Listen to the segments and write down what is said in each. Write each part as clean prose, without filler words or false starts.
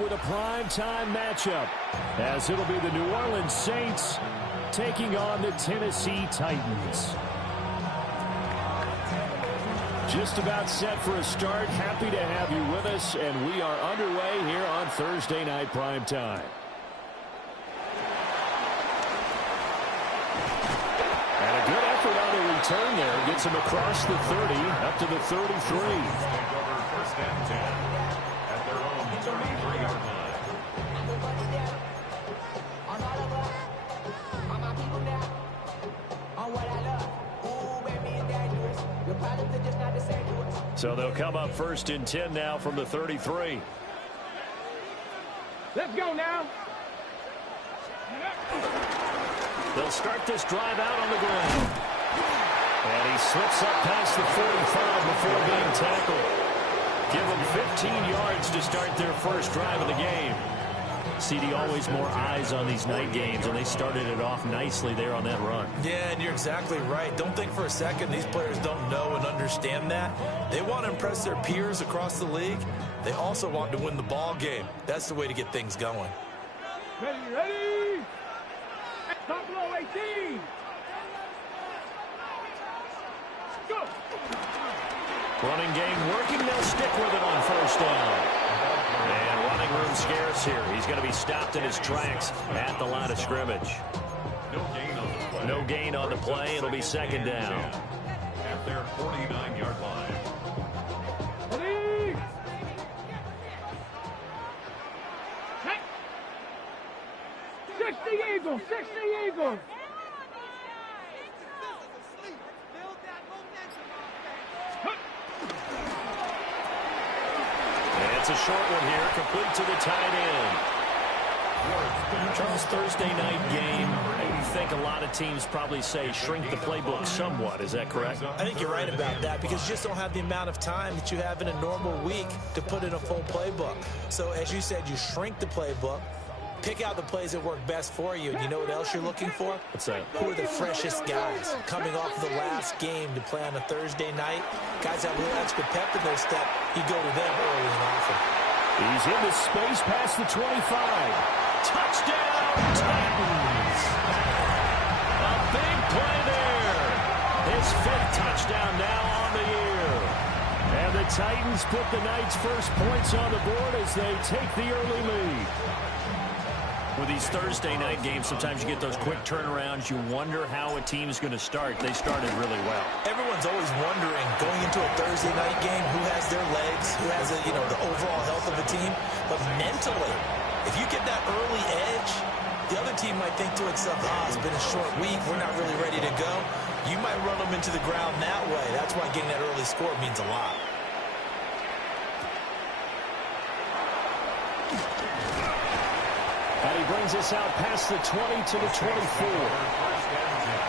with a primetime matchup, as it'll be the New Orleans Saints taking on the Tennessee Titans. Just about set for a start. Happy to have you with us, and we are underway here on Thursday Night Primetime. And a good effort on the return there. Gets him across the 30, up to the 33. First and 10 at their own 33-yard line. So they'll come up first and 10 now from the 33. Let's go now. They'll start this drive out on the ground. And he slips up past the 45 before being tackled. Give them 15 yards to start their first drive of the game. CD, always more eyes on these night games, and they started it off nicely there on that run. Yeah, and you're exactly right. Don't think for a second these players don't know and understand that. They want to impress their peers across the league. They also want to win the ball game. That's the way to get things going. Ready? Top low 18. Go. Running game working. They'll stick with it on first down. And running room scarce here. He's going to be stopped in his tracks at the line of scrimmage. No gain on the play. It'll be second down. At their 49-yard line. Ready? Hey. 60 Eagles, 60 Eagles. It's a short one here, complete to the tight end. Charles, Thursday night game, I think a lot of teams probably say shrink the playbook somewhat. Is that correct? I think you're right about that because you just don't have the amount of time that you have in a normal week to put in a full playbook. So as you said, you shrink the playbook, pick out the plays that work best for you. And you know what else you're looking for? What's that? Who are the freshest guys coming off the last game to play on a Thursday night? Guys have a little extra pep in their step. You go to them early and often. He's in the space past the 25. Touchdown, Titans! A big play there. His 5th touchdown now on the year. And the Titans put the night's first points on the board as they take the early lead. With these Thursday night games, sometimes you get those quick turnarounds. You wonder how a team's going to start. They started really well. Everyone's always wondering, going into a Thursday night game, who has their legs, who has the overall health of a team. But mentally, if you get that early edge, the other team might think to itself, it's been a short week, we're not really ready to go. You might run them into the ground that way. That's why getting that early score means a lot. And he brings us out past the 20 to the 24. First and 10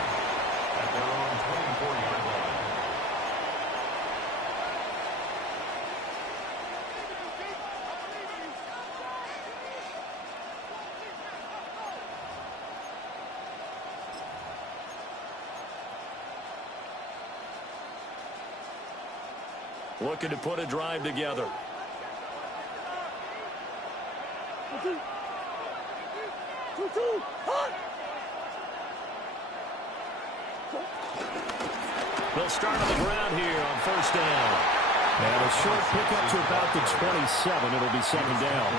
at their own 24-yard line. Looking to put a drive together. They'll start on the ground here on first down. And a short pickup to about the 27. It'll be second down.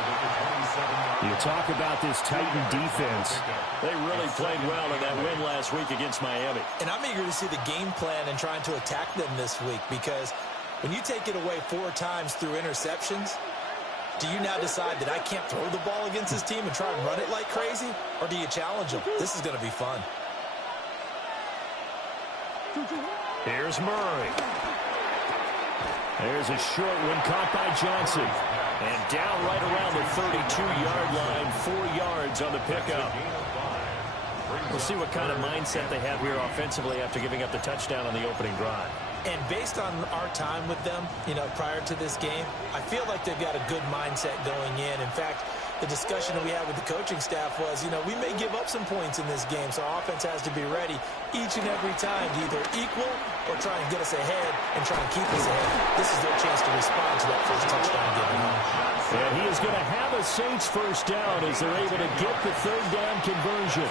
You talk about this Titan defense. They really played well in that win last week against Miami. And I'm eager to see the game plan and trying to attack them this week because when you take it away 4 times through interceptions, do you now decide that I can't throw the ball against this team and try and run it like crazy? Or do you challenge them? This is going to be fun. Here's Murray. There's a short one caught by Johnson. And down right around the 32-yard line, 4 yards on the pickup. We'll see what kind of mindset they have here offensively after giving up the touchdown on the opening drive. And based on our time with them, prior to this game, I feel like they've got a good mindset going in. In fact, the discussion that we had with the coaching staff was, we may give up some points in this game, so our offense has to be ready each and every time to either equal or try and get us ahead and try and keep us ahead. This is their chance to respond to that first touchdown given home. And he is going to have a Saints first down as they're able to get the third down conversion.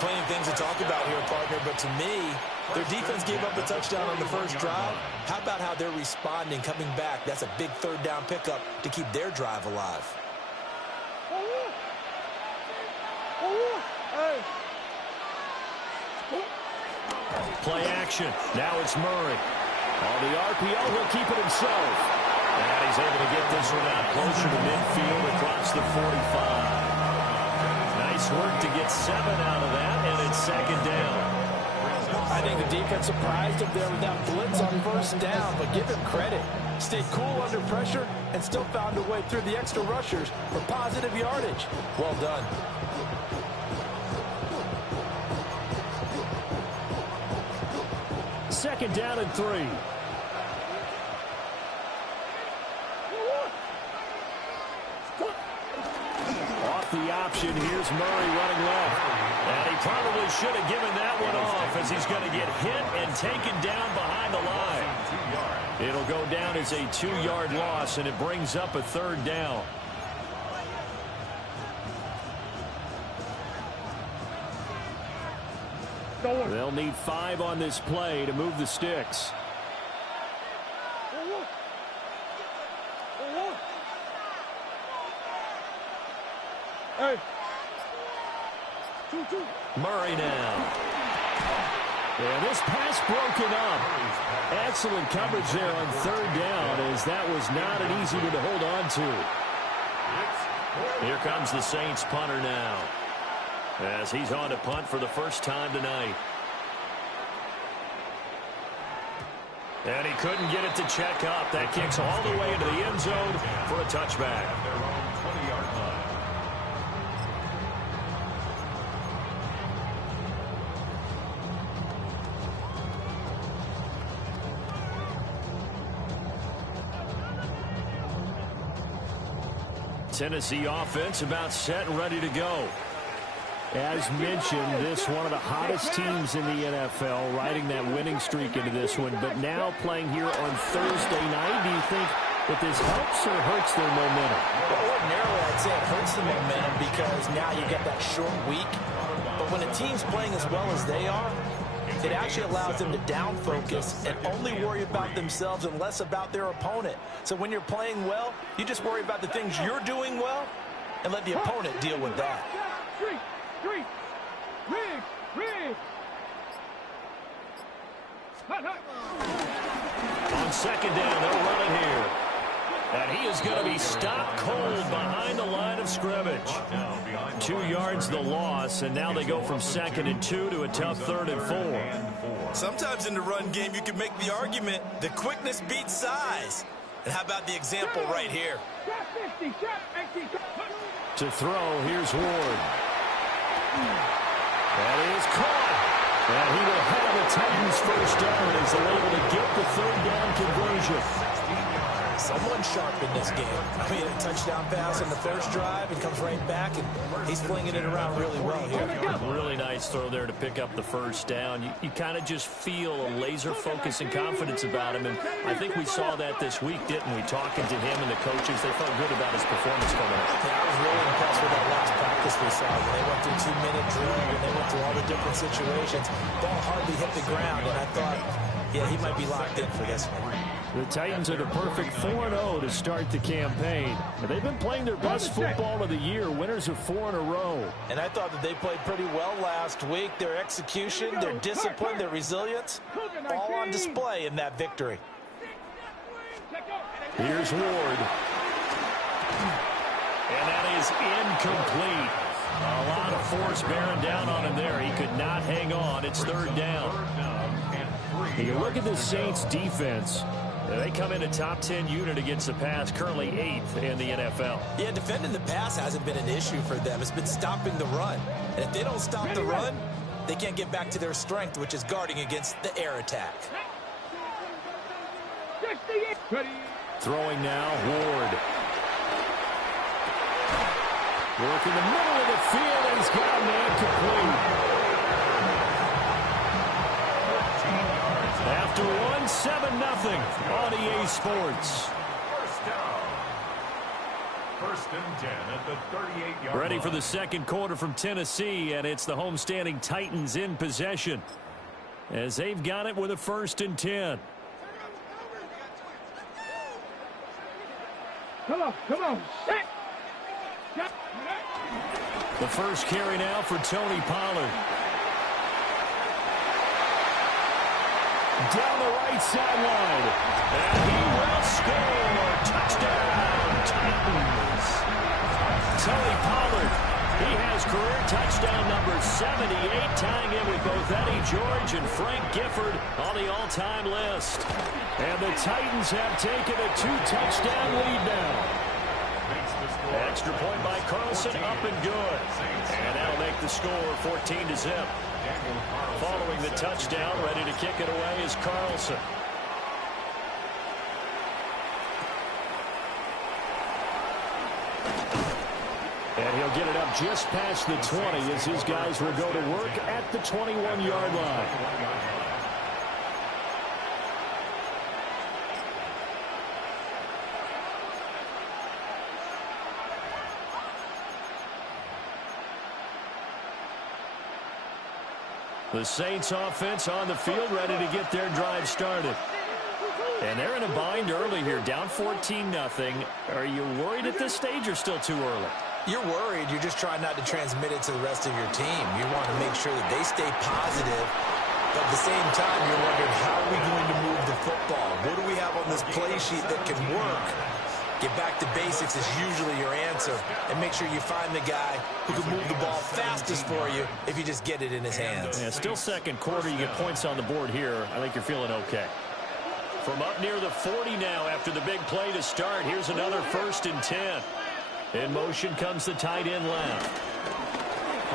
Plenty of things to talk about here, partner, but to me, their defense gave up a touchdown on the first drive. How about how they're responding, coming back? That's a big third down pickup to keep their drive alive. Play action. Now it's Murray. On the RPO, he'll keep it himself. And he's able to get this one out closer to midfield across the 45. Nice work to get 7 out of that, and it's second down. I think the defense surprised him there with that blitz on first down, but give him credit. Stayed cool under pressure and still found a way through the extra rushers for positive yardage. Well done. Second down and 3. Off the option, here's Murray running left. And he probably should have given that one off as he's going to get hit and taken down behind the line. It'll go down as a 2-yard loss, and it brings up a third down. They'll need 5 on this play to move the sticks. Murray now. And this pass broken up. Excellent coverage there on third down, as that was not an easy one to hold on to. Here comes the Saints punter now, as he's on to punt for the first time tonight. And he couldn't get it to check up. That kicks all the way into the end zone for a touchback. Their own 20-yard line. Tennessee offense about set and ready to go. As mentioned, this one of the hottest teams in the NFL, riding that winning streak into this one, but now playing here on Thursday night. Do you think that this helps or hurts their momentum? Well, ordinarily, I'd say it hurts the momentum because now you get that short week. But when a team's playing as well as they are, it actually allows them to down focus and only worry about themselves and less about their opponent. So when you're playing well, you just worry about the things you're doing well and let the opponent deal with that. On second down, they'll run it here. And he is going to be stopped cold behind the line of scrimmage. 2 yards the loss, and now they go from 2nd and 2 to a tough 3rd and 4. Sometimes in the run game, you can make the argument that quickness beats size. And how about the example right here? To throw, here's Ward. That is caught. And he will have the Titans first down as they're able to get the third down conversion. Someone sharp in this game. I mean, a touchdown pass on the first drive and comes right back, and he's flinging it around really well here. Really nice throw there to pick up the first down. You kind of just feel a laser focus and confidence about him, and I think we saw that this week, didn't we? Talking to him and the coaches, they felt good about his performance coming up. Yeah, I was really impressed with that last practice we saw when they went through 2-minute drill, when they went through all the different situations. Ball hardly hit the ground, and I thought, yeah, he might be locked in for this one. The Titans are the perfect 4-0 to start the campaign. They've been playing their best football of the year, winners of 4 in a row. And I thought that they played pretty well last week. Their execution, their discipline, their resilience, all on display in that victory. Here's Ward. And that is incomplete. A lot of force bearing down on him there. He could not hang on. It's 3rd down. You look at the Saints defense. They come in a top 10 unit against the pass, currently 8th in the NFL. Yeah, defending the pass hasn't been an issue for them. It's been stopping the run. And if they don't stop the run, they can't get back to their strength, which is guarding against the air attack. Throwing now, Ward. Working the middle of the field, and he's got a man complete. After one, 7-0 on EA Sports. First down. First and 10 at the 38-yard line. Ready for the second quarter from Tennessee, and it's the homestanding Titans in possession as they've got it with a 1st and 10. Come on, set. The first carry now for Tony Pollard. Down the right sideline. And he will score. Touchdown, Titans. Tony Pollard, he has career touchdown number 78, tying in with both Eddie George and Frank Gifford on the all-time list. And the Titans have taken a 2-touchdown lead now. Extra point by Carlson, up and good. And that'll make the score 14-0. Following the touchdown, ready to kick it away is Carlson. And he'll get it up just past the 20 as his guys will go to work at the 21-yard line. The Saints offense on the field, ready to get their drive started. And they're in a bind early here, down 14-0. Are you worried at this stage or still too early? You're worried. You're just trying not to transmit it to the rest of your team. You want to make sure that they stay positive. But at the same time, you're wondering, how are we going to move the football? What do we have on this play sheet that can work? Get back to basics is usually your answer. And make sure you find the guy who can move the ball fastest for you if you just get it in his hands. Yeah, still second quarter. You get points on the board here. I think you're feeling okay. From up near the 40 now after the big play to start. Here's another 1st and 10. In motion comes the tight end left.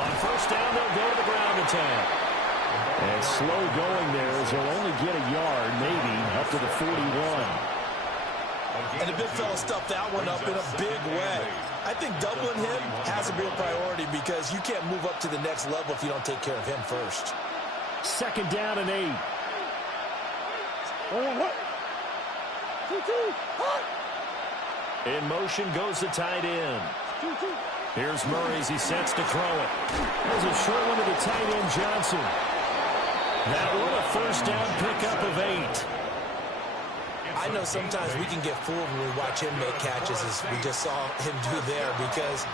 On first down, they'll go to the ground attack. And slow going there as they'll only get a yard, maybe, up to the 41. And the big fella stuffed that one up in a big way. I think doubling him has a real priority because you can't move up to the next level if you don't take care of him first. 2nd down and 8. In motion goes the tight end. Here's Murray as he sets to throw it. There's a short one to the tight end, Johnson. That one a 1st down pickup of 8. I know sometimes we can get fooled when we watch him make catches, as we just saw him do there, because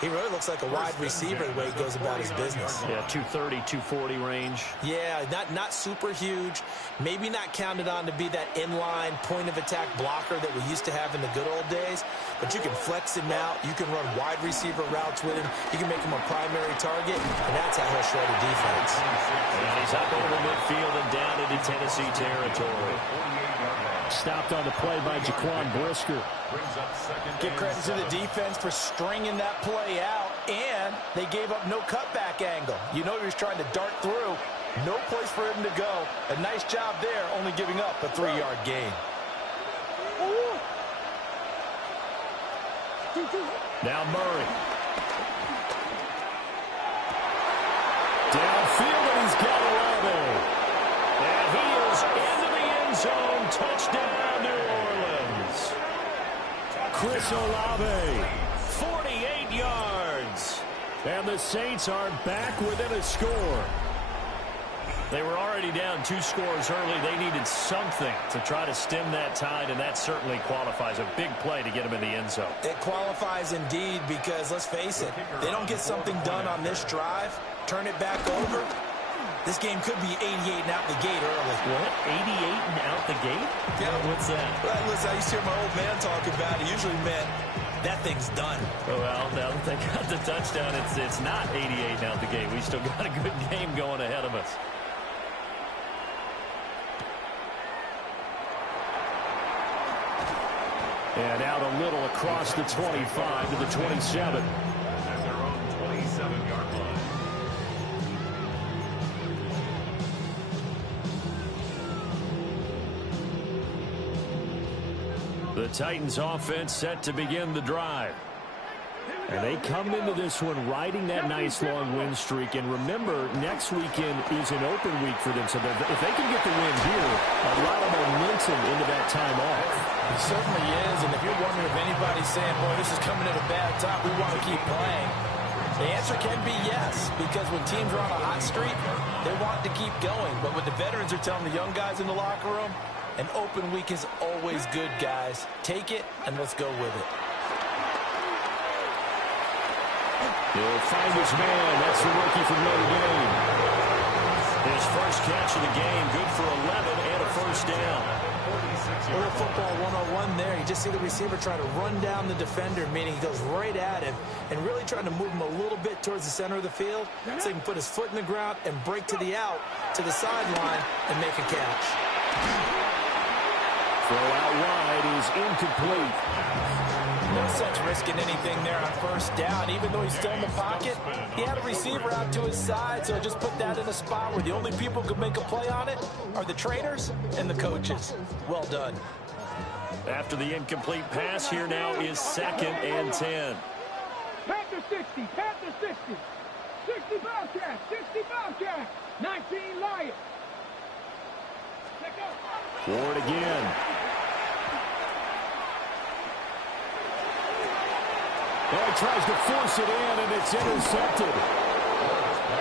he really looks like a wide receiver the way he goes about his business. Yeah, 230, 240 range. Yeah, not super huge. Maybe not counted on to be that inline point-of-attack blocker that we used to have in the good old days, but you can flex him out. You can run wide receiver routes with him. You can make him a primary target, and that's how he'll shred a defense. And he's up over midfield and down into Tennessee territory. Stopped on the play by Jaquan Brisker. Give credit to the defense for stringing that play out, and they gave up no cutback angle. You know he was trying to dart through. No place for him to go. A nice job there, only giving up a 3-yard gain. Now Murray. Downfield, and he's got Olave. And he is into the end zone. Touchdown, New Orleans. Chris Olave, 48 yards. And the Saints are back within a score. They were already down 2 scores early. They needed something to try to stem that tide, and that certainly qualifies. A big play to get them in the end zone. It qualifies indeed because, let's face it, they don't get something done on this drive, turn it back over, this game could be 88 and out the gate early. What? 88 and out the gate? Yeah. What's that? Well, listen, I used to hear my old man talk about it. Usually meant that thing's done. Well, now that they got the touchdown, it's not 88 and out the gate. We still got a good game going ahead of us. And out a little across the 25 to the 27. At their own 27-yard line. The Titans offense set to begin the drive. And they come into this one riding that nice long win streak. And remember, next weekend is an open week for them. So if they can get the win here, a lot of momentum into that time off. It certainly is. And if you're wondering if anybody's saying, boy, this is coming at a bad time, we want to keep playing, the answer can be yes. Because when teams are on a hot streak, they want to keep going. But what the veterans are telling the young guys in the locker room, an open week is always good, guys. Take it, and let's go with it. He'll find his man. That's the rookie from Notre Dame. His first catch of the game, good for 11 and a first down. A little football 101 there. You just see the receiver try to run down the defender, meaning he goes right at him and really trying to move him a little bit towards the center of the field so he can put his foot in the ground and break to the out, to the sideline, and make a catch. Throw out wide is incomplete. No sense risking anything there on first down. Even though he's still in the pocket, he had a receiver out to his side, so just put that in a spot where the only people who could make a play on it are the trainers and the coaches. Well done. After the incomplete pass, here now is 2nd and 10. Panther 60, Panther 60. 60 Bobcats, 60 Bobcats. 19 Lions. Ward again. Oh, he tries to force it in, and it's intercepted.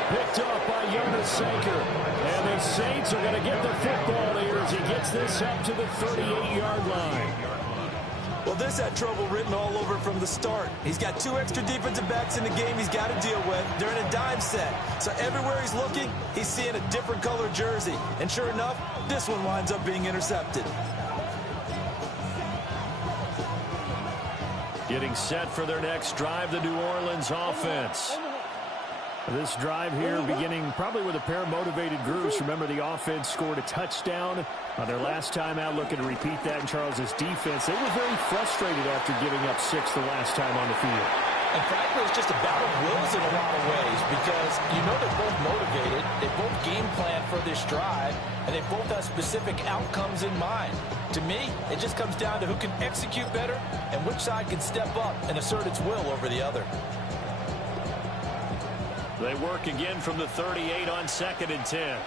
Picked up by Jonas Sanker. And the Saints are going to get the football here as he gets this up to the 38-yard line. Well, this had trouble written all over from the start. He's got 2 extra defensive backs in the game he's got to deal with. They're in a dime set. So everywhere he's looking, he's seeing a different color jersey. And sure enough, this one winds up being intercepted. Getting set for their next drive, the New Orleans offense. This drive here beginning probably with a pair of motivated groups. Remember, the offense scored a touchdown on their last time out, looking to repeat that in Charles's defense. They were very frustrated after giving up 6 the last time on the field. And frankly, it's just a battle of wills in a lot of ways because you know they're both motivated, they both game plan for this drive, and they both have specific outcomes in mind. To me, it just comes down to who can execute better and which side can step up and assert its will over the other. They work again from the 38 on 2nd and 10.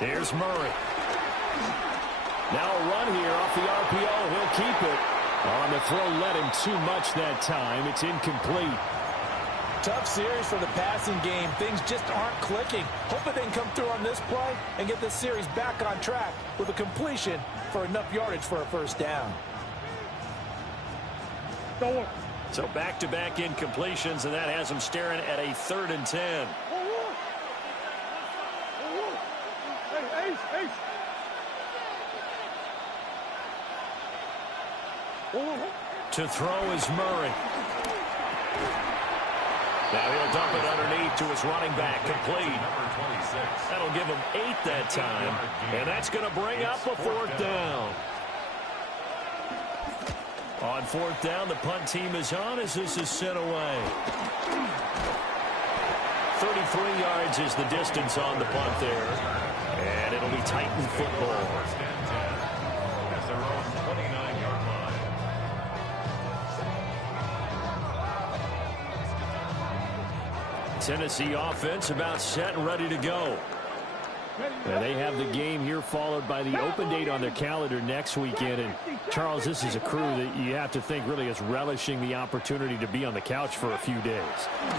Here's Murray. Now a run here off the RPO. He'll keep it. On the throw, led him too much that time. It's incomplete. Tough series for the passing game. Things just aren't clicking. Hoping they can come through on this play and get this series back on track with a completion for enough yardage for a first down. So back-to-back incompletions, and that has them staring at a 3rd and 10. To throw is Murray. Now he'll dump it underneath to his running back, complete. That'll give him 8 that time, and that's going to bring up a 4th down. On 4th down, the punt team is on as this is sent away. 33 yards is the distance on the punt there, and it'll be Titan football. At their own 29-yard line. Tennessee offense about set and ready to go. And they have the game here followed by the open date on their calendar next weekend. And, Charles, this is a crew that you have to think really is relishing the opportunity to be on the couch for a few days.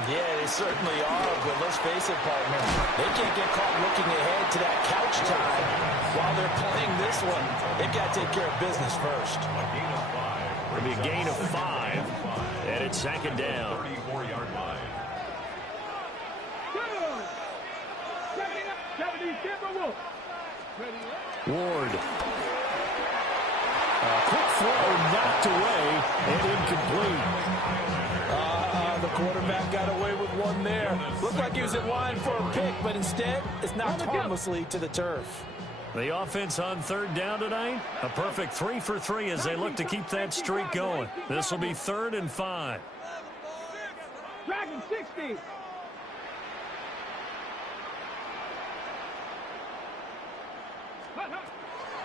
Yeah, they certainly are, but let's face it, partner. They can't get caught looking ahead to that couch time while they're playing this one. They've got to take care of business first. It'll be a gain of 5, and it's 2nd down. 34-yard line. Ward. A quick throw knocked away and incomplete. The quarterback got away with one there. Looked like he was in line for a pick, but instead it's knocked harmlessly to the turf. The offense on 3rd down tonight, a perfect 3 for 3 as they look to keep that streak going. This will be 3rd and 5. Dragon 60.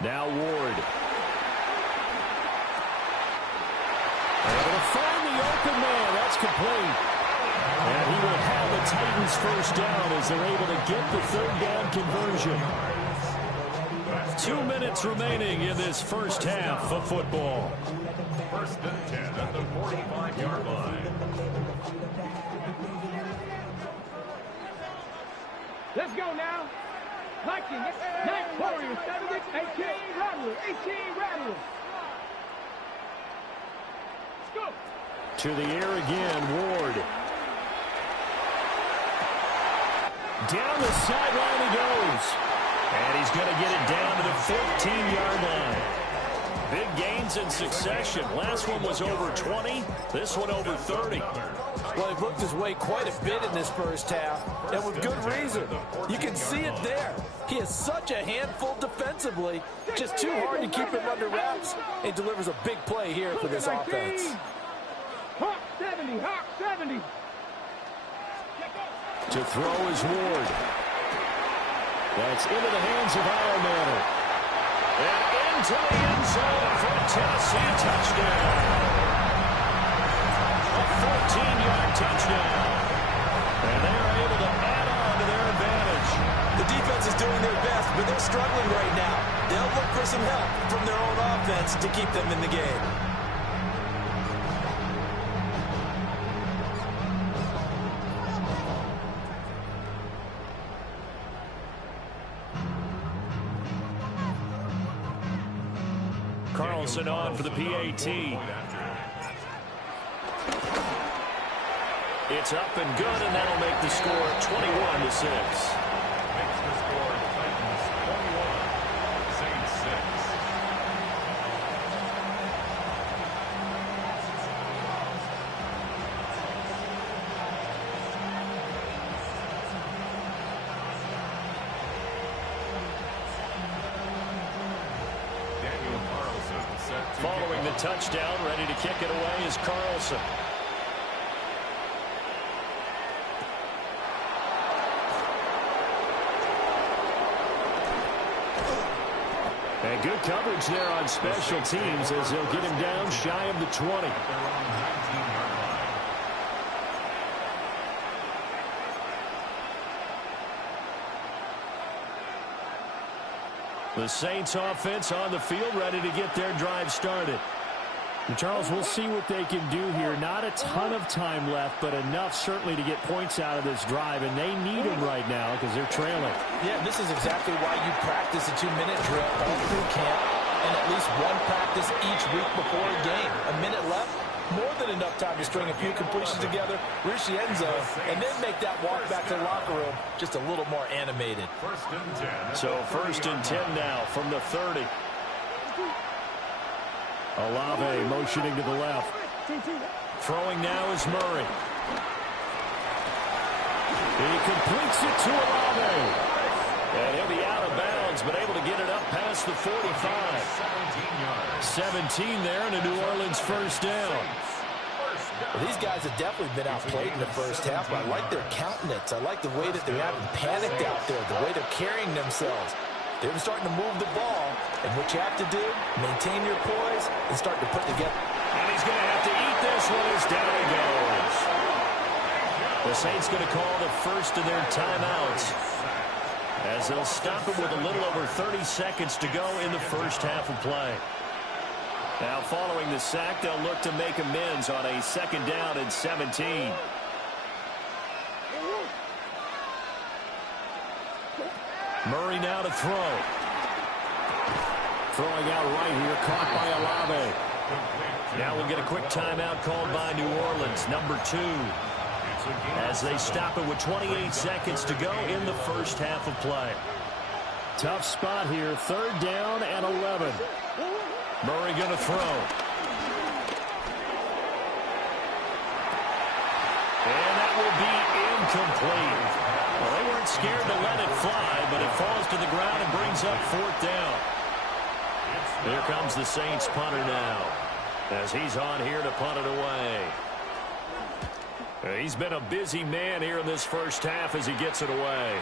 Now Ward. the open man. That's complete. And he will have the Titans first down as they're able to get the third down conversion. 2 minutes remaining in this first half of football. First and 10 at the 45-yard line. Let's go now. Vikings, 9 Warriors, 7, 18 Rattler, 18 Rattler. Let's go. To the air again, Ward. Down the sideline he goes. And he's going to get it down to the 14-yard line. Big gains in succession. Last one was over 20. This one over 30. Well, he worked his way quite a bit in this first half, and with good reason. You can see it there. He is such a handful defensively. Just too hard to keep him under wraps. He delivers a big play here for this offense. Hawk 70, Hawk 70. To throw is Ward. That's into the hands of Ironman. And into the end zone for a Tennessee touchdown. A 14-yard touchdown. And they're able to add on to their advantage. The defense is doing their best, but they're struggling right now. They'll look for some help from their own offense to keep them in the game. Carlson on for the PAT. It's up and good, and that'll make the score 21-6. Makes the score Titans 21, Saints 6. Following the touchdown, ready to kick it away is Carlson. And good coverage there on special teams as they'll get him down shy of the 20. The Saints offense on the field, ready to get their drive started. And Charles, we'll see what they can do here. Not a ton of time left, but enough certainly to get points out of this drive, and they need them right now because they're trailing. Yeah, this is exactly why you practice a 2-minute drill all through camp and at least one practice each week before a game. A minute left, more than enough time to string a few completions together, reach the end zone, and then make that walk back to the locker room just a little more animated. First and 10. So first and 10 now from the 30. Olave motioning to the left. Throwing now is Murray. He completes it to Olave. And he'll be out of bounds, but able to get it up past the 45. 17 there, and a New Orleans first down. Well, these guys have definitely been outplayed in the first half, but I like their countenance. I like the way that they're having panicked out there, the way they're carrying themselves. They're starting to move the ball, and what you have to do, maintain your poise and start to put together. And he's going to have to eat this one as down he goes. The Saints going to call the first of their timeouts as they'll stop it with a little over 30 seconds to go in the first half of play. Now following the sack, they'll look to make amends on a second down and 17. Murray now to throw. Throwing out right here, caught by Olave. Now we'll get a quick timeout called by New Orleans, number 2. As they stop it with 28 seconds to go in the first half of play. Tough spot here, third down and 11. Murray going to throw. And that will be incomplete. Well, they weren't scared to let it fly, but it falls to the ground and brings up fourth down. Here comes the Saints punter now, as he's on here to punt it away. He's been a busy man here in this first half as he gets it away.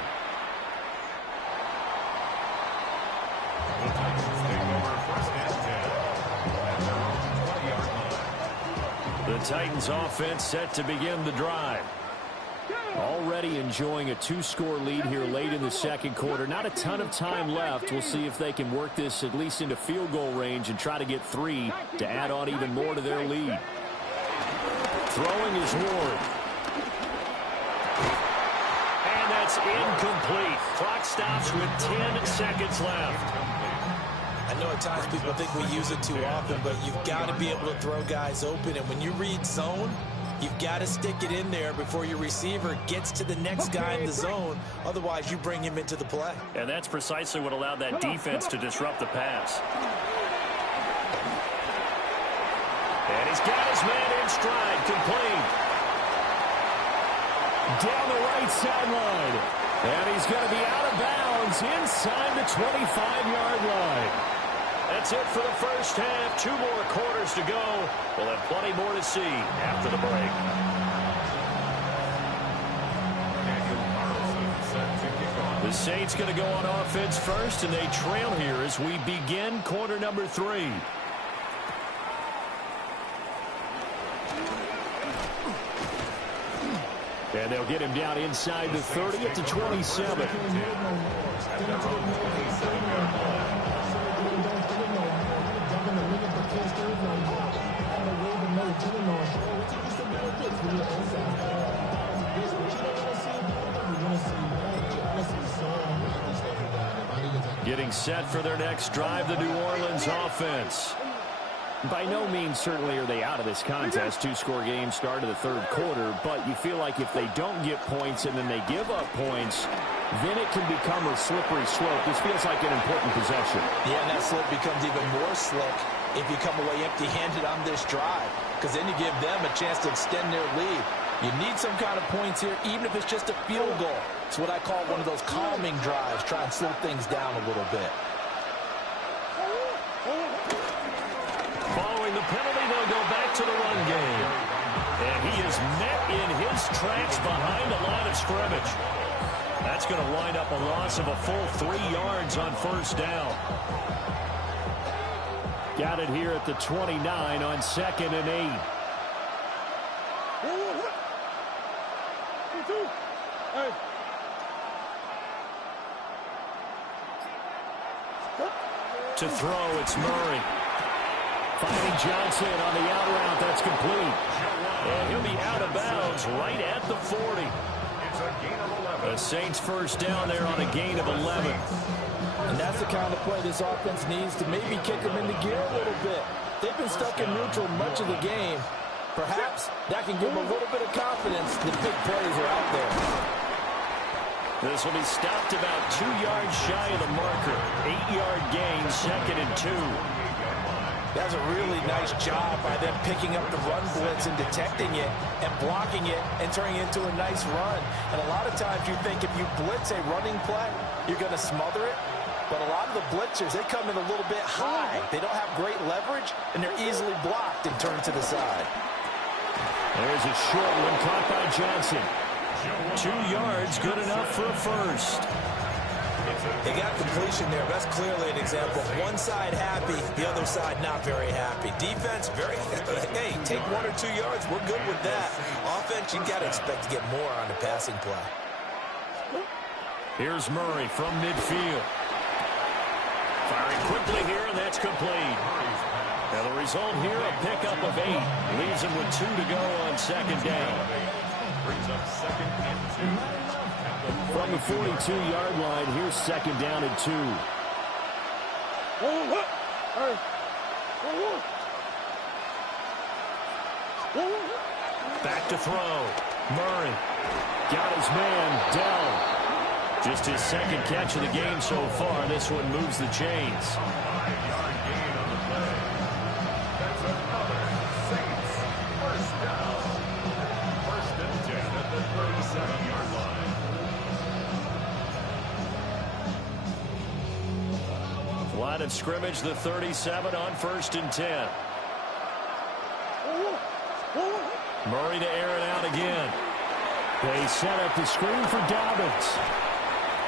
The Titans offense set to begin the drive. Already enjoying a 2-score lead here late in the second quarter. Not a ton of time left. We'll see if they can work this at least into field goal range and try to get 3 to add on even more to their lead. Throwing is Ward. And that's incomplete. Clock stops with 10 seconds left. I know at times people think we use it too often, but you've got to be able to throw guys open. And when you read zone, you've got to stick it in there before your receiver gets to the next guy in the zone. Otherwise, you bring him into the play. And that's precisely what allowed that defense to disrupt the pass. And he's got his man in stride, complete. Down the right sideline. And he's going to be out of bounds inside the 25-yard line. That's it for the first half. 2 more quarters to go. We'll have plenty more to see after the break. The Saints going to go on offense first, and they trail here as we begin quarter number 3. And they'll get him down inside the 30 at the 27. Getting set for their next drive, the New Orleans offense. By no means, certainly, are they out of this contest. 2-score game start of the third quarter, but you feel like if they don't get points and then they give up points, then it can become a slippery slope. This feels like an important possession. Yeah, and that slope becomes even more slick if you come away empty-handed on this drive, because then you give them a chance to extend their lead. You need some kind of points here, even if it's just a field goal. It's what I call one of those calming drives, try and slow things down a little bit. Following the penalty, they'll go back to the run game. And he is met in his tracks behind the line of scrimmage. That's going to wind up a loss of a full 3 yards on first down. Got it here at the 29 on 2nd and 8. To throw, it's Murray. Finding Johnson on the out route. That's complete. And he'll be out of bounds right at the 40. The Saints first down there on a gain of 11. And that's the kind of play this offense needs to maybe kick them into gear a little bit. They've been stuck in neutral much of the game. Perhaps that can give them a little bit of confidence that big plays are out there. This will be stopped about 2 yards shy of the marker. 8-yard gain, 2nd and 2. That's a really nice job by them picking up the run blitz and detecting it and blocking it and turning it into a nice run. And a lot of times you think if you blitz a running play, you're going to smother it. But a lot of the blitzers, they come in a little bit high. They don't have great leverage, and they're easily blocked and turned to the side. There's a short one caught by Johnson. 2 yards, good enough for a first. They got completion there. That's clearly an example. One side happy, the other side not very happy. Defense, hey, take 1 or 2 yards. We're good with that. Offense, you got to expect to get more on the passing play. Here's Murray from midfield. Firing quickly here, and that's complete. Now the result here, a pickup of 8. Leaves him with 2 to go on 2nd down. Brings up 2nd and 2. From the 42-yard line, here's 2nd down and 2. Back to throw. Murray got his man, Dell. Just his 2nd catch of the game so far. This one moves the chains. 5-yard gain on the play. That's another Saints first down. 1st and 10 at the 37-yard line. Line of scrimmage, the 37 on 1st and 10. Murray to air it out again. They set up the screen for Dobbins.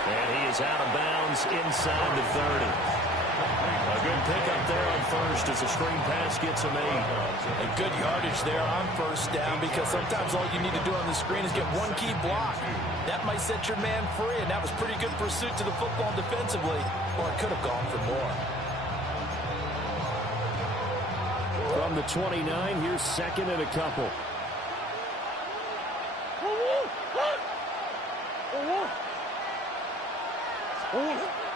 And he is out of bounds inside the 30. A Good pickup there on first as a screen pass gets him 8. And good yardage there on first down, because sometimes all you need to do on the screen is get one key block. That might set your man free, and that was pretty good pursuit to the football defensively, or it could have gone for more. From the 29, here's second and a couple.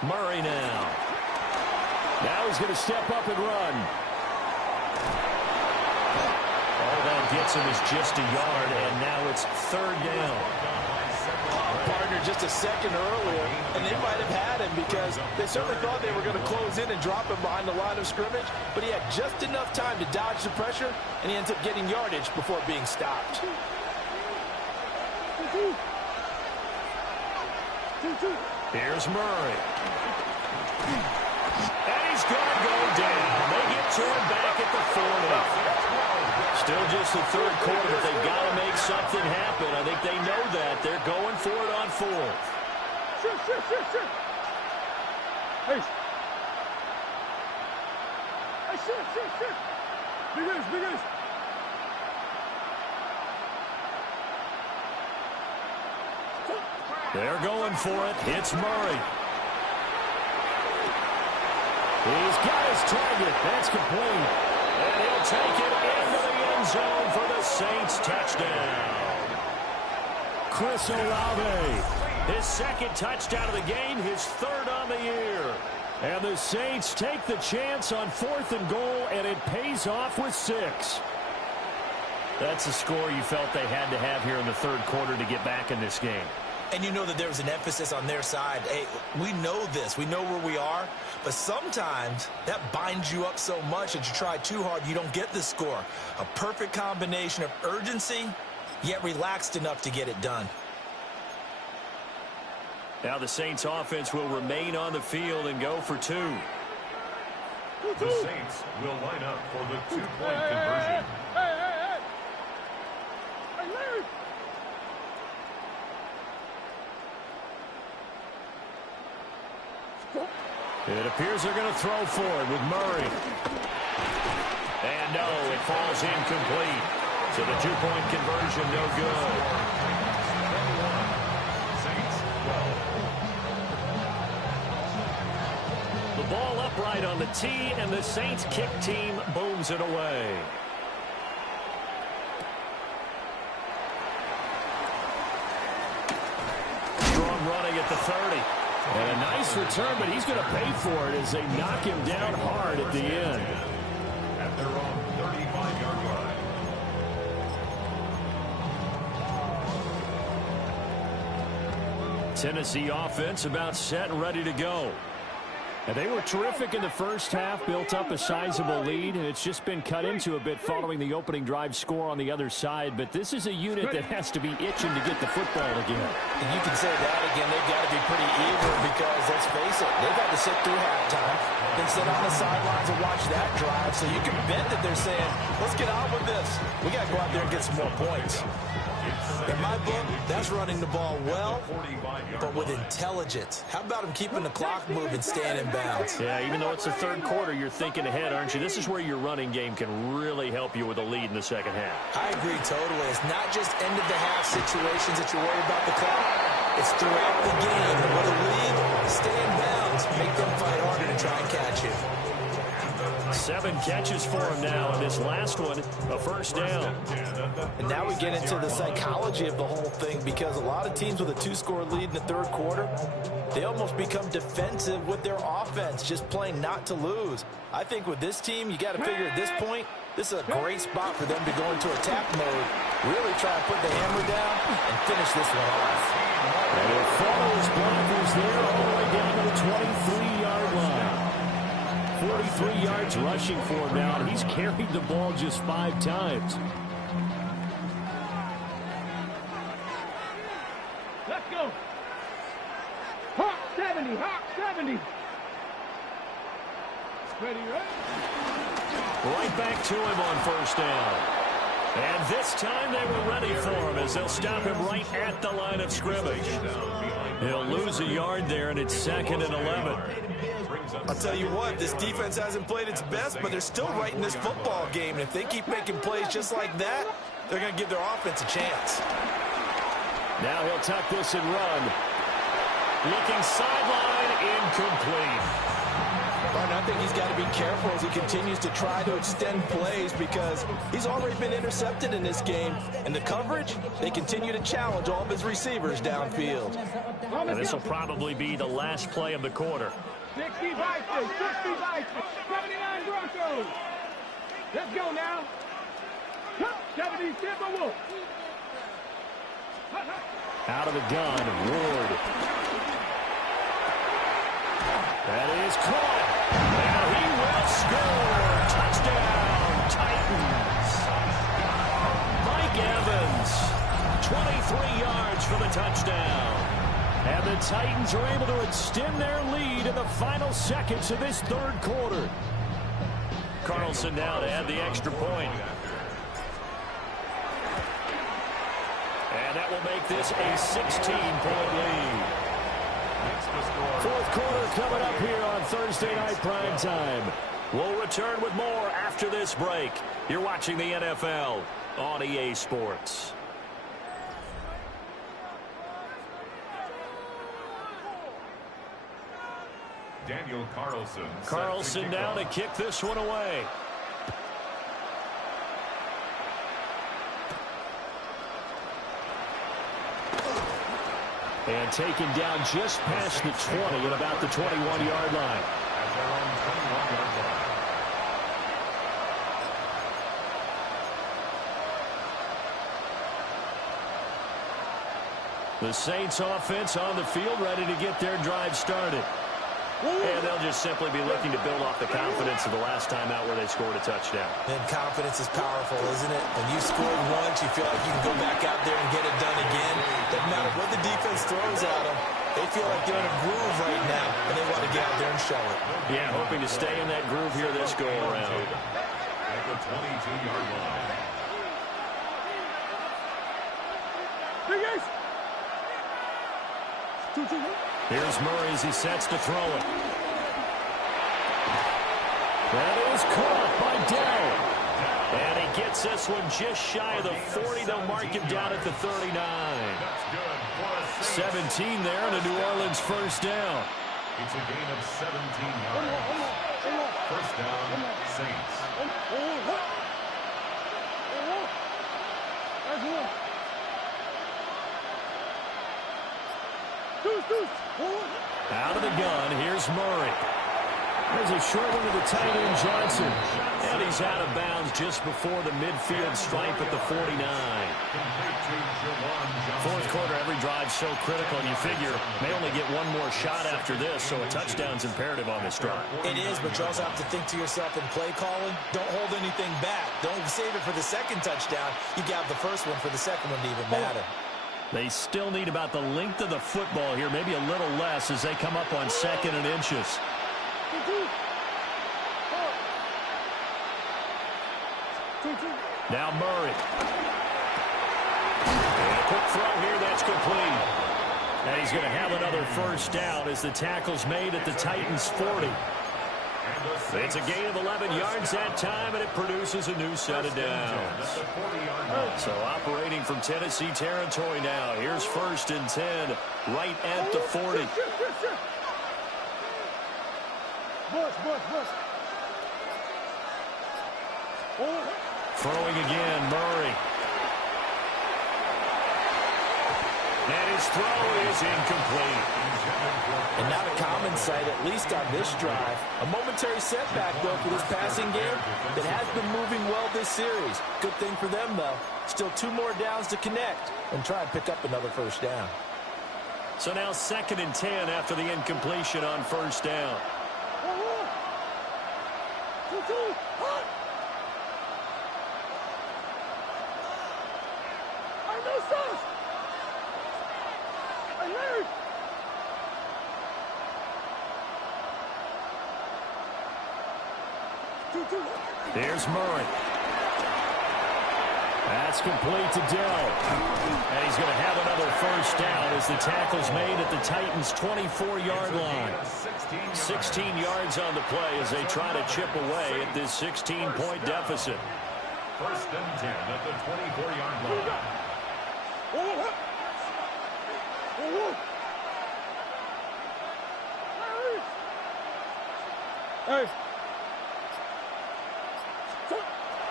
Murray now. Now he's going to step up and run. All that gets him is just a yard, and now it's third down. Partner just a second earlier, and they might have had him because they certainly thought they were going to close in and drop him behind the line of scrimmage, but he had just enough time to dodge the pressure, and he ends up getting yardage before being stopped. Here's Murray. And he's going to go down. They get to him back at the 40. Still just the third quarter, but they've got to make something happen. I think they know that. They're going for it on fourth. Shit. Hey. Hey, shit. Big ace. They're going for it. It's Murray. He's got his target. That's complete. And he'll take it into the end zone for the Saints touchdown. Chris Olave, his second touchdown of the game, his third on the year. And the Saints take the chance on 4th and goal, and it pays off with 6. That's the score you felt they had to have here in the third quarter to get back in this game. And you know that there was an emphasis on their side. Hey, we know this. We know where we are. But sometimes that binds you up so much that you try too hard, you don't get the score. A perfect combination of urgency, yet relaxed enough to get it done. Now the Saints offense will remain on the field and go for 2. The Saints will line up for the two-point conversion. Hey, Larry! It appears they're going to throw for it with Murray. And no, it falls incomplete. So the two-point conversion, no good. The ball upright on the tee, and the Saints kick team booms it away. Strong running at the 30. And a nice return, but he's going to pay for it as they knock him down hard at the end. At their own 35-yard line. Tennessee offense about set and ready to go. And they were terrific in the first half, built up a sizable lead, and it's just been cut into a bit following the opening drive score on the other side. But this is a unit that has to be itching to get the football again. And you can say that again. They've got to be pretty eager because, let's face it, they've had to sit through halftime, then sit on the sidelines and watch that drive. So you can bet that they're saying, let's get on with this. We got to go out there and get some more points. In my book, that's running the ball well, but with intelligence. How about him keeping the clock moving, staying in bounds? Yeah, even though it's the third quarter, you're thinking ahead, aren't you? This is where your running game can really help you with a lead in the second half. I agree totally. It's not just end-of-the-half situations that you worry about the clock. It's throughout the game. With a lead, stay in bounds. Make them fight harder to try and catch you. 7 catches for him now, and this last one, a first down. And now we get into the psychology of the whole thing, because a lot of teams with a 2-score lead in the third quarter, they almost become defensive with their offense, just playing not to lose. I think with this team, you got to figure at this point, this is a great spot for them to go into attack mode, really try and put the hammer down and finish this one off. And it follows blockers there all the way down to the 23-yard line. 43 yards rushing for him now, and he's carried the ball just 5 times. Let's go. Hawk 70. Ready, right? Right back to him on first down. And this time they were ready for him as they'll stop him right at the line of scrimmage. He'll lose a yard there, and it's 2nd and 11. I'll tell you what, this defense hasn't played its best, but they're still right in this football game. And if they keep making plays just like that, they're going to give their offense a chance. Now he'll tuck this and run. Looking sideline, incomplete. Martin, I think he's got to be careful as he continues to try to extend plays because he's already been intercepted in this game. And the coverage, they continue to challenge all of his receivers downfield. And this will probably be the last play of the quarter. 60 Vikings, 60 Vikings, 79 Broncos. Let's go now. 70 Timberwolves. Out of the gun, Ward. That is caught. And he will score. Touchdown, Titans. Mike Evans, 23 yards for the touchdown. And the Titans are able to extend their lead in the final seconds of this third quarter. Carlson now to add the extra point. And that will make this a 16-point lead. Fourth quarter coming up here on Thursday Night Prime Time. We'll return with more after this break. You're watching the NFL on EA Sports. Daniel Carlson. Carlson down to kick this one away. And taken down just past the 20 at about the 21-yard line. At their own 21-yard line. The Saints offense on the field ready to get their drive started. And they'll just simply be looking to build off the confidence of the last time out where they scored a touchdown. And confidence is powerful, isn't it? When you scored once, you feel like you can go back out there and get it done again. Doesn't matter what the defense throws at them. They feel like they're in a groove right now, and they want to get out there and show it. Yeah, hoping to stay in that groove here this go-around. At the 22-yard line. Here's Murray as he sets to throw it. That is caught by Dell. And he gets this one just shy of the 40. They'll mark him down at the 39. 17 there and a New Orleans first down. It's a gain of 17 yards. First down, Saints. Out of the gun, here's Murray. There's a short one to the tight end, Johnson. And he's out of bounds just before the midfield stripe at the 49. Fourth quarter, every drive so critical, and you figure may only get one more shot after this, so a touchdown's imperative on this drive. It is, but you also have to think to yourself in play calling, don't hold anything back. Don't save it for the second touchdown. You got the first one for the second one to even matter. They still need about the length of the football here, maybe a little less as they come up on 2nd and inches. Now Murray. And a quick throw here, that's complete. And he's going to have another first down as the tackle's made at the Titans' 40. It's a gain of 11 yards that time, and it produces a new set of downs. So operating from Tennessee territory now. Here's 1st and 10, right at the 40. Throwing again, Murray. And his throw is incomplete. And not a common sight, at least on this drive. A momentary setback, though, for this passing game that has been moving well this series. Good thing for them, though. Still 2 more downs to connect and try and pick up another first down. So now 2nd and 10 after the incompletion on first down. There's Murray. That's complete to Dell. And he's going to have another first down as the tackle's made at the Titans' 24-yard line. 16 yards on the play as they try to chip away at this 16-point deficit. First and 10 at the 24-yard line.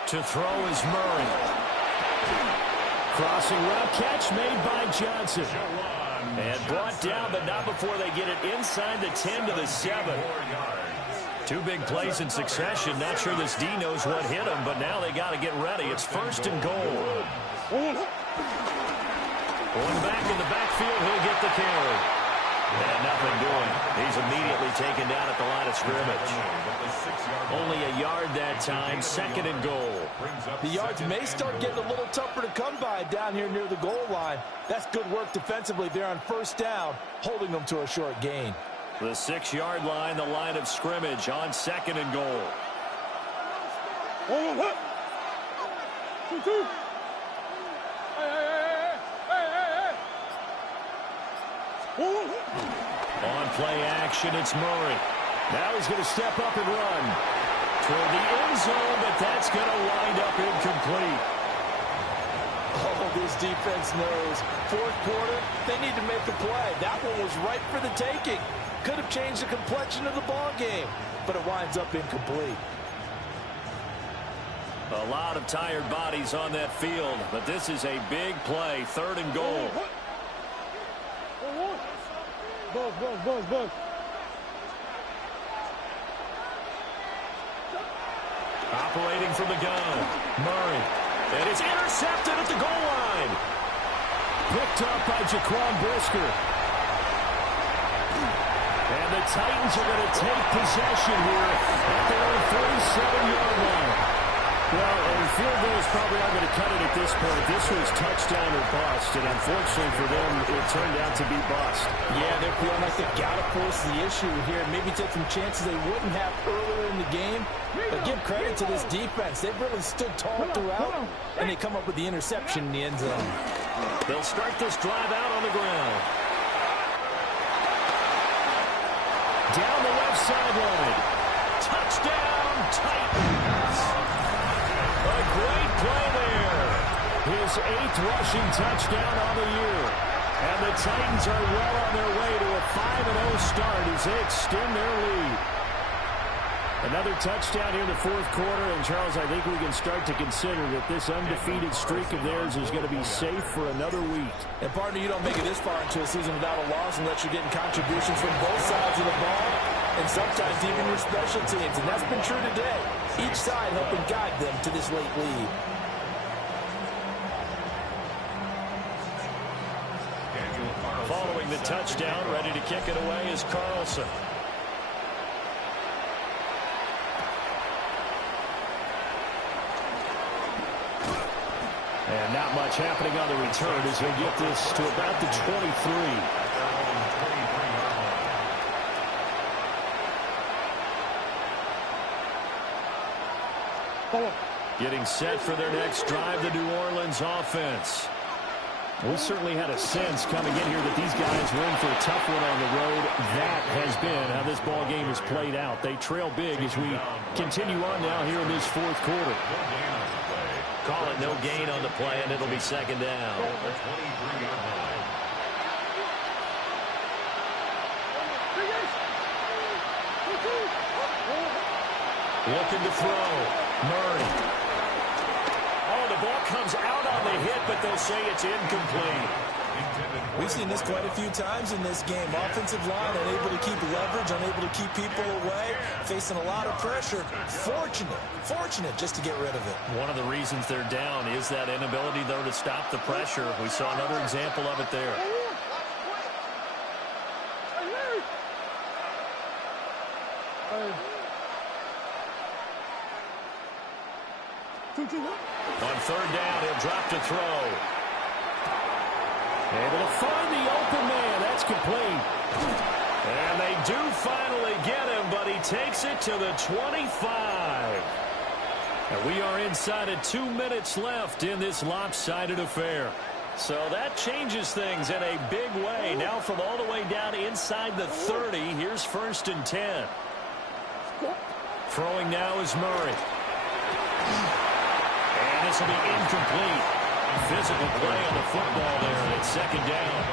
To throw is Murray. Crossing route catch made by Johnson. And brought down, but not before they get it inside the 10 to the 7. Two big plays in succession. Not sure this D knows what hit him, but now they got to get ready. It's first and goal. Going back in the backfield, he'll get the carry. And nothing doing. He's immediately taken down at the line of scrimmage. Only a yard that time, second and goal. The yards may start getting a little tougher to come by down here near the goal line. That's good work defensively there on first down, holding them to a short gain. The 6-yard line, the line of scrimmage on second and goal. On play action, it's Murray. Now he's going to step up and run toward the end zone, but that's going to wind up incomplete. Oh, this defense knows. Fourth quarter, they need to make a play. That one was right for the taking. Could have changed the complexion of the ball game, but it winds up incomplete. A lot of tired bodies on that field, but this is a big play, third and goal. Operating from the gun, Murray. And it's intercepted at the goal line. Picked up by Jaquan Brisker. And the Titans are going to take possession here at their own 47-yard line. Well, and field goals probably aren't going to cut it at this point. This was touchdown or bust, and unfortunately for them, it turned out to be bust. Yeah, they're feeling like they've got to force the issue here. Maybe take some chances they wouldn't have earlier in the game. But give credit to this defense. They've really stood tall throughout, and they come up with the interception in the end zone. They'll start this drive out on the ground. Down the left sideline. Touchdown, Titans. A great play there. His 8th rushing touchdown on the year. And the Titans are well on their way to a 5-0 start as they extend their lead. Another touchdown here in the fourth quarter. And, Charles, I think we can start to consider that this undefeated streak of theirs is going to be safe for another week. And, partner, you don't make it this far into a season without a loss unless you're getting contributions from both sides of the ball and sometimes even your special teams. And that's been true today. Each side helping guide them to this late lead. Following the touchdown, ready to kick it away is Carlson. And not much happening on the return as he'll get this to about the 23. Getting set for their next drive, the New Orleans offense. We certainly had a sense coming in here that these guys were in for a tough one on the road. That has been how this ball game has played out. They trail big as we continue on now here in this fourth quarter. Call it no gain on the play, and it'll be second down. Looking to throw. Murray. Oh, the ball comes out on the hit, but they'll say it's incomplete. We've seen this quite a few times in this game. Offensive line unable to keep leverage, unable to keep people away, facing a lot of pressure. Fortunate just to get rid of it. One of the reasons they're down is that inability, though, to stop the pressure. We saw another example of it there. On third down, he'll drop to throw. Able to find the open man. That's complete. And they do finally get him, but he takes it to the 25. And we are inside of 2 minutes left in this lopsided affair. So that changes things in a big way. Now from all the way down inside the 30, here's 1st and 10. Throwing now is Murray. And this will be incomplete. Physical play on the football there, and it's 2nd down.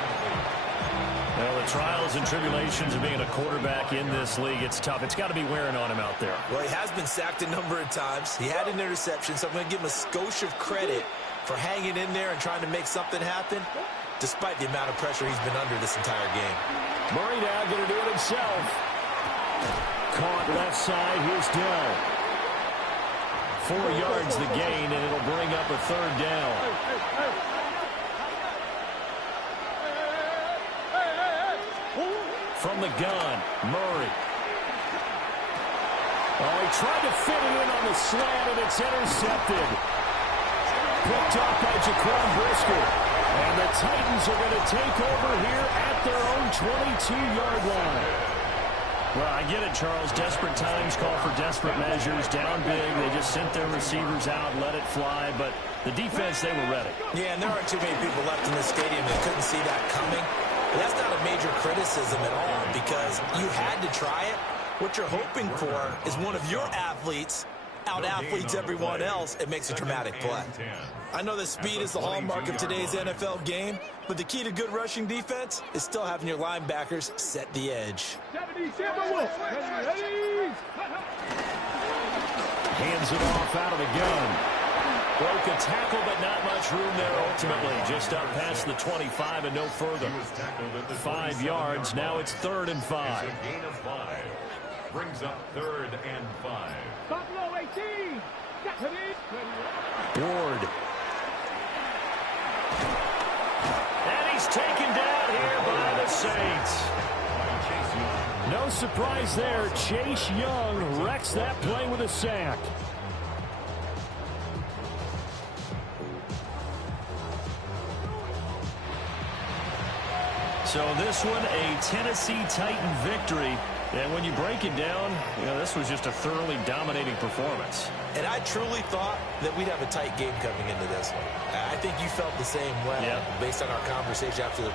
Well, the trials and tribulations of being a quarterback in this league, it's tough. It's got to be wearing on him out there. Well, he has been sacked a number of times. He had an interception, so I'm going to give him a skosh of credit for hanging in there and trying to make something happen, despite the amount of pressure he's been under this entire game. Murray now going to do it himself. Caught left side. Here's Dell. 4 yards the gain, and it'll bring up a 3rd down. From the gun, Murray. Oh, he tried to fit it in on the slant, and it's intercepted. Picked off by Jaquan Brisker. And the Titans are going to take over here at their own 22-yard line. Well, I get it, Charles. Desperate times call for desperate measures. Down big, they just sent their receivers out, let it fly. But the defense, they were ready. Yeah, and there aren't too many people left in the stadium that couldn't see that coming. But that's not a major criticism at all because you had to try it. What you're hoping for is one of your athletes out-athletes everyone else. It makes a dramatic play. I know that speed is the hallmark of today's NFL game, but the key to good rushing defense is still having your linebackers set the edge. Hands it off out of the gun. Broke a tackle, but not much room there ultimately. Just up past the 25 and no further. 5 yards. Now it's 3rd and 5. A gain of 5. Brings up 3rd and 5. Buffalo 18. Ward. And he's taken down here by the Saints. No surprise there. Chase Young wrecks that play with a sack. So this one, a Tennessee Titan victory. And when you break it down, you know, this was just a thoroughly dominating performance. And I truly thought that we'd have a tight game coming into this one. I think you felt the same way based on our conversation after the